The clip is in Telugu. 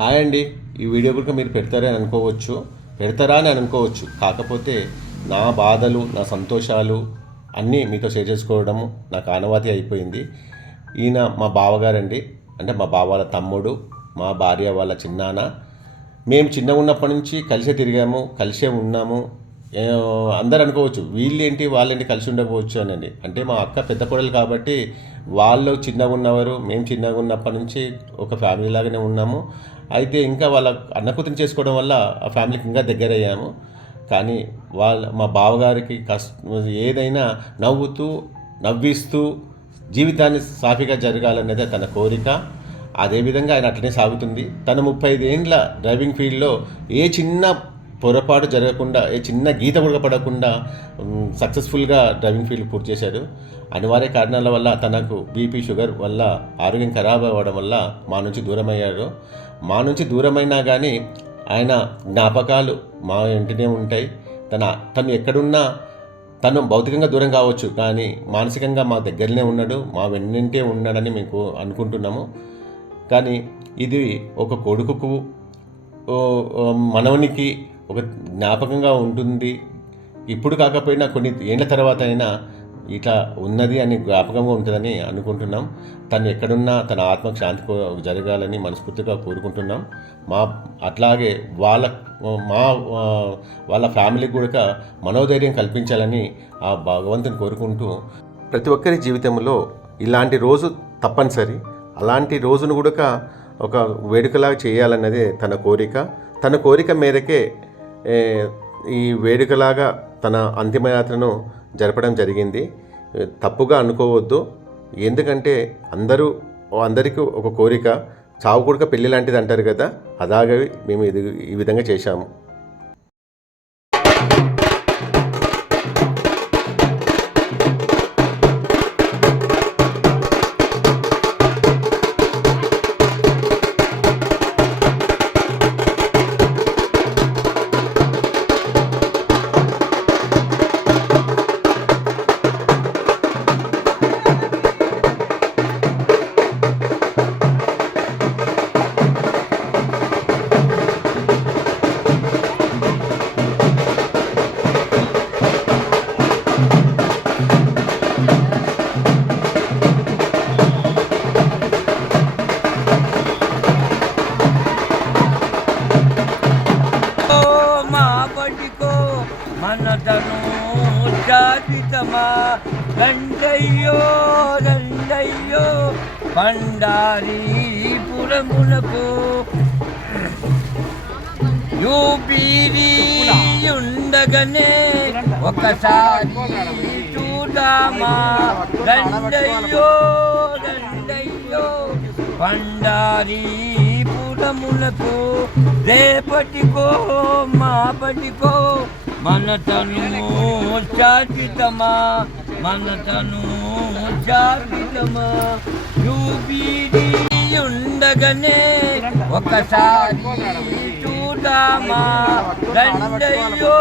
హాయ్ అండి. ఈ వీడియో కనుక మీరు పెడతారని అనుకోవచ్చు. పెడతారా అని అనుకోవచ్చు. కాకపోతే నా బాధలు నా సంతోషాలు అన్నీ మీతో షేర్ చేసుకోవడము నాకు ఆనవాతి అయిపోయింది. ఈయన మా బావగారండి. అంటే మా బావ వాళ్ళ తమ్ముడు మా భార్య వాళ్ళ చిన్నాన్న. మేము చిన్నగా ఉన్నప్పటి నుంచి కలిసే తిరిగాము కలిసే ఉన్నాము. అందరు అనుకోవచ్చు వీళ్ళేంటి వాళ్ళేంటి కలిసి ఉండకపోవచ్చు అనండి. అంటే మా అక్క పెద్ద కోడలు కాబట్టి వాళ్ళు చిన్నగా ఉన్నవారు మేము చిన్నగా ఉన్నప్పటి నుంచి ఒక ఫ్యామిలీ లాగానే ఉన్నాము. అయితే ఇంకా వాళ్ళ అన్న చేసుకోవడం వల్ల ఆ ఫ్యామిలీకి ఇంకా దగ్గర అయ్యాము కానీ వాళ్ళ మా బావగారికి కష్ట ఏదైనా నవ్వుతూ నవ్విస్తూ జీవితాన్ని సాఫీగా జరగాలన్నది తన కోరిక. అదేవిధంగా ఆయన అట్లనే సాగుతుంది. తన ముప్పై ఐదేండ్ల డ్రైవింగ్ ఫీల్డ్లో ఏ చిన్న పొరపాటు జరగకుండా ఏ చిన్న గీత కూడా పడకుండా సక్సెస్ఫుల్గా డ్రైవింగ్ ఫీల్డ్ పూర్తి చేశాడు. అనివార్య కారణాల వల్ల తనకు బీపీ షుగర్ వల్ల ఆరోగ్యం ఖరాబ్ అవ్వడం వల్ల మా నుంచి దూరమయ్యారు మా నుంచి దూరమైనా కానీ ఆయన జ్ఞాపకాలు మా ఇంటినే ఉంటాయి. తన తను ఎక్కడున్నా తను భౌతికంగా దూరం కావచ్చు కానీ మానసికంగా మా దగ్గరనే ఉన్నాడు. మా వెన్నింటే ఉన్నాడని మేము అనుకుంటున్నాము. కానీ ఇది ఒక కొడుకుకు మనవనికి ఒక జ్ఞాపకంగా ఉంటుంది. ఇప్పుడు కాకపోయినా కొన్ని ఏళ్ళ తర్వాత అయినా ఇట్లా ఉన్నది అని జ్ఞాపకంగా ఉంటుందని అనుకుంటున్నాం. తను ఎక్కడున్నా తన ఆత్మకు శాంతి జరగాలని మనస్ఫూర్తిగా కోరుకుంటున్నాం. మా అట్లాగే వాళ్ళ మా వాళ్ళ ఫ్యామిలీకి కూడా మనోధైర్యం కల్పించాలని ఆ భగవంతుని కోరుకుంటూ ప్రతి ఒక్కరి జీవితంలో ఇలాంటి రోజు తప్పనిసరి. అలాంటి రోజును కూడా ఒక వేడుకలాగా చేయాలన్నదే తన కోరిక. తన కోరిక మేరకే ఈ వేడుకలాగా తన అంతిమయాత్రను జరపడం జరిగింది. తప్పుగా అనుకోవద్దు. ఎందుకంటే అందరూ అందరికీ ఒక కోరిక. చావు కొడుక పెళ్ళి లాంటిది అంటారు కదా అలాగే మేము ఇది ఈ విధంగా చేశాము. రండయ్యో రండయ్యో పండారి యూపీడీయుండగనే ఒకసారి చూడమా రండయ్యో రండయ్యో పండారీపురమునకు. రేపటికో మాపటికో మనతను శాశ్వతమా మనతను శాశ్వతమా యూపీడి ఉండగానే ఒకసారి చూడమా రండయ్యో!